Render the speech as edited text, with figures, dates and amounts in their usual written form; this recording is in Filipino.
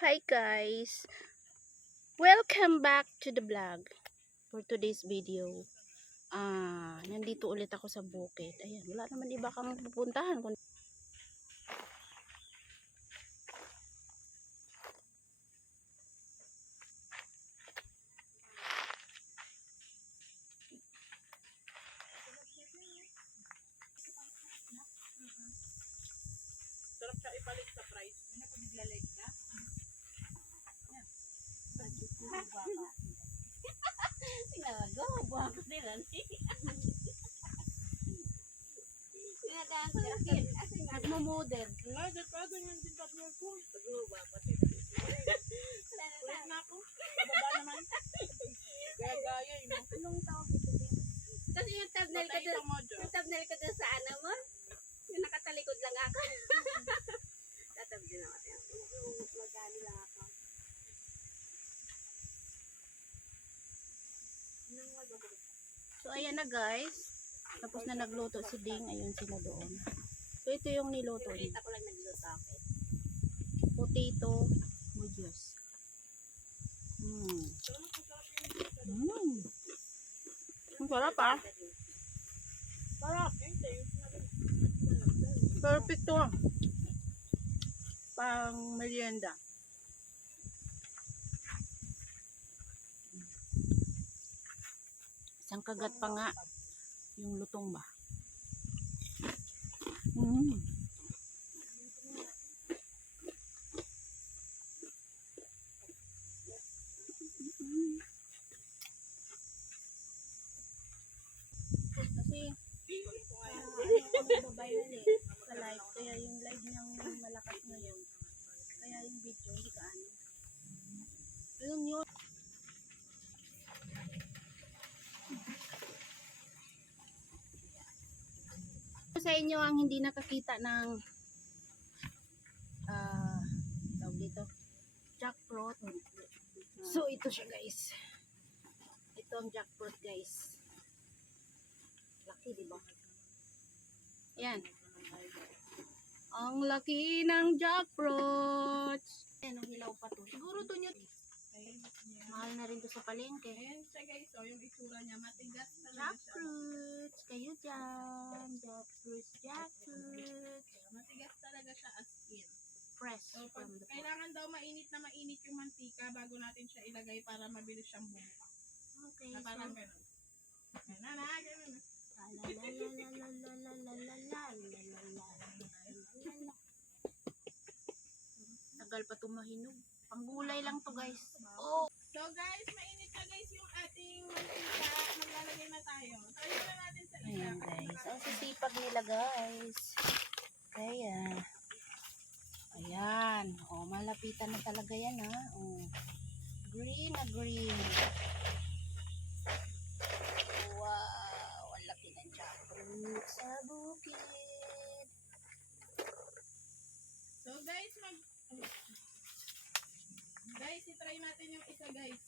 Hi guys! Welcome back to the vlog for today's video. Nandito ulit ako sa bukid. Ayan, wala naman iba kang pupuntahan. Sarap siya ipalit sa price. Ano kung naglalag ka? Tinago, buwan ko din lang. Tinadaan ko lang. Nagmo-model. Wala, dahil pa doon yung din partner ko. Pag-uwa pa din. Ulit na ako. Pababa naman. Gaya-gaya yun. Anong tawag ito din? Kasi yung thumbnail ko Patay doon, sa mojo. yung thumbnail ko doon sa ano mo, yung nakatalikod lang ako. Tatab din ako. Magali lang ako. So ayan na guys. Tapos na nagluto si Ding. Ayun sila doon. So ito yung niluto niya. Pinita ko lang nagluto ako. Potato mojos. Ang sarap ah. Sarap. Perfect to ah. Pang merienda. Isang kagat pa nga yung lutong ba. Kasi magbabaylan sa live, kaya yung live niyang malakas ngayon, kaya yung video hindi kaano. Yun. Sa inyo ang hindi nakakita ng tawag dito, jackfruit. So ito siya guys. Ito ang jackfruit guys. Laki diba? Ayan. Ang laki ng jackfruit. Ayan, ang hilaw pa to. Siguro to nyo. Mahal na rin to sa palengke. Ayan siya guys. O, yung itsura niya. Matigas talaga siya. Jackfruit. Kayo dyan. Jackfruit. Matigas talaga siya as in. Fresh So, pag from the farm. kailangan daw mainit na mainit yung mantika bago natin siya ilagay para mabilis siyang bumuka. Okay, Na so. parang ganun. Ganun na, ganun na. Tagal pa tumahinog. Panggulay lang to guys. Oh. So guys, mainit na guys yung ating mantika. Maglalagay na tayo. Tayo na natin sa isa. Ayan guys. Ang sisipag nila guys. Kaya. Ayan. Oh, malapitan na talaga yan ha. Oh. Green na green. Wow. Ang laki ng jackfruit sa bukid. So guys, guys, i-try natin yung isa guys.